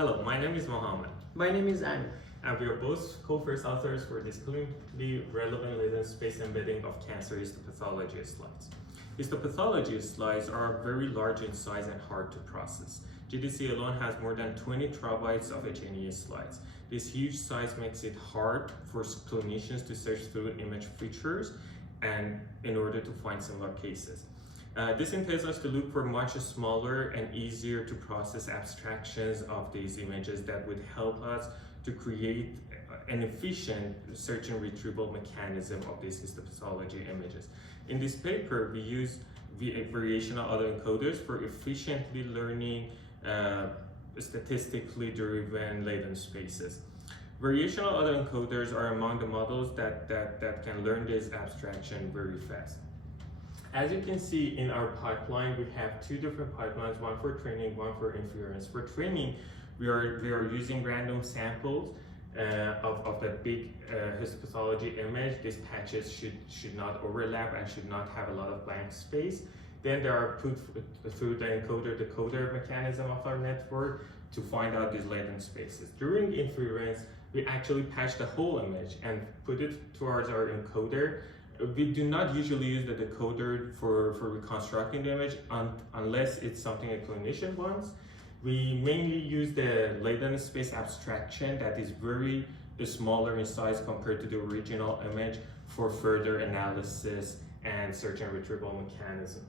Hello, my name is Mohammed, My name is Anne. and we are both co-first authors for this clinically relevant latent space embedding of cancer histopathology slides. Histopathology slides are very large in size and hard to process. GDC alone has more than 20 terabytes of H&E slides. This huge size makes it hard for clinicians to search through image features and in order to find similar cases. This entails us to look for much smaller and easier to process abstractions of these images that would help us to create an efficient search and retrieval mechanism of these histopathology images. In this paper, we use variational autoencoders for efficiently learning statistically driven latent spaces. Variational autoencoders are among the models that can learn this abstraction very fast. As you can see in our pipeline, we have two different pipelines, one for training, one for inference. For training, we are using random samples of the big histopathology image. These patches should not overlap and should not have a lot of blank space. Then they are put through the encoder-decoder mechanism of our network to find out these latent spaces. During inference, we actually patch the whole image and put it towards our encoder. We do not usually use the decoder for reconstructing the image unless it's something a clinician wants. We mainly use the latent space abstraction that is very smaller in size compared to the original image for further analysis and search and retrieval mechanism.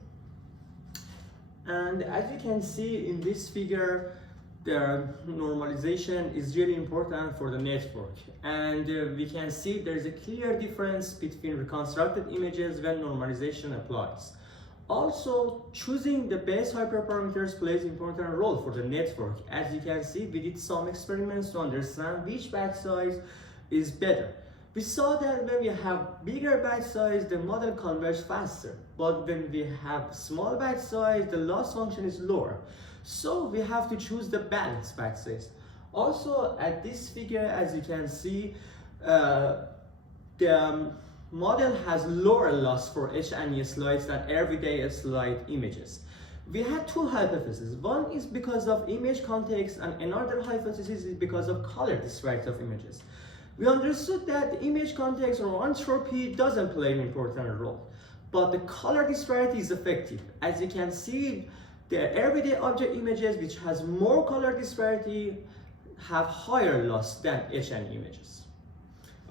And as you can see in this figure, the normalization is really important for the network. And we can see there's a clear difference between reconstructed images when normalization applies. Also, choosing the base hyperparameters plays an important role for the network. As you can see, we did some experiments to understand which batch size is better. We saw that when we have bigger batch size, the model converges faster. But when we have small batch size, the loss function is lower. So we have to choose the balanced batch size. Also, at this figure, as you can see, the model has lower loss for H&E slides than everyday slide images. We had two hypotheses. One is because of image context, and another hypothesis is because of color disparity of images. We understood that the image context or entropy doesn't play an important role, but the color disparity is effective. As you can see, the everyday object images which has more color disparity have higher loss than H&E images.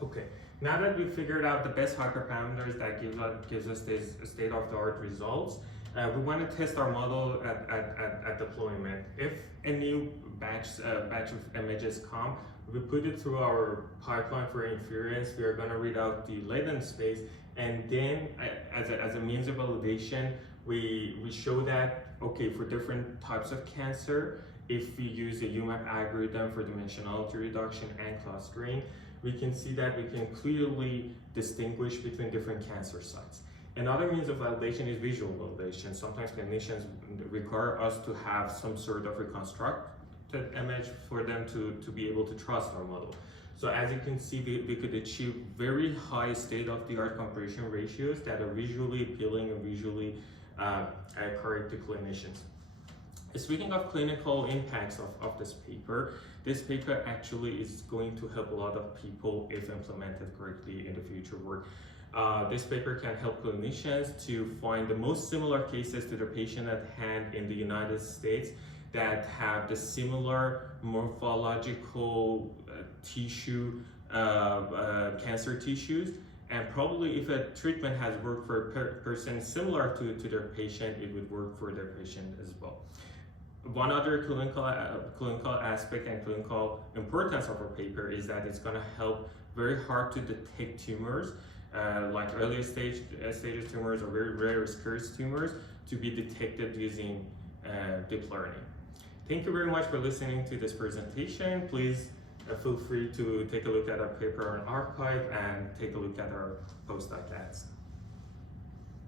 Okay, now that we figured out the best hyperparameters that gives us these state-of-the-art results, we want to test our model at deployment. If a new batch of images come, we put it through our pipeline for inference. We are going to read out the latent space, and then as a means of validation, we show that, okay, for different types of cancer, if we use a UMAP algorithm for dimensionality reduction and clustering, we can see that we can clearly distinguish between different cancer sites. Another means of validation is visual validation. Sometimes clinicians require us to have some sort of reconstructed image for them to be able to trust our model. So as you can see, we could achieve very high state-of-the-art comparison ratios that are visually appealing and visually correct to clinicians. Speaking of clinical impacts of this paper actually is going to help a lot of people if implemented correctly in the future work. This paper can help clinicians to find the most similar cases to the patient at hand in the United States that have the similar morphological tissue, cancer tissues. And probably if a treatment has worked for a person similar to their patient, it would work for their patient as well. One other clinical aspect and clinical importance of our paper is that it's going to help very hard to detect tumors, like early stages tumors or very rare scarce tumors, to be detected using deep learning. Thank you very much for listening to this presentation. Please feel free to take a look at our paper on archive and take a look at our postdoc ads.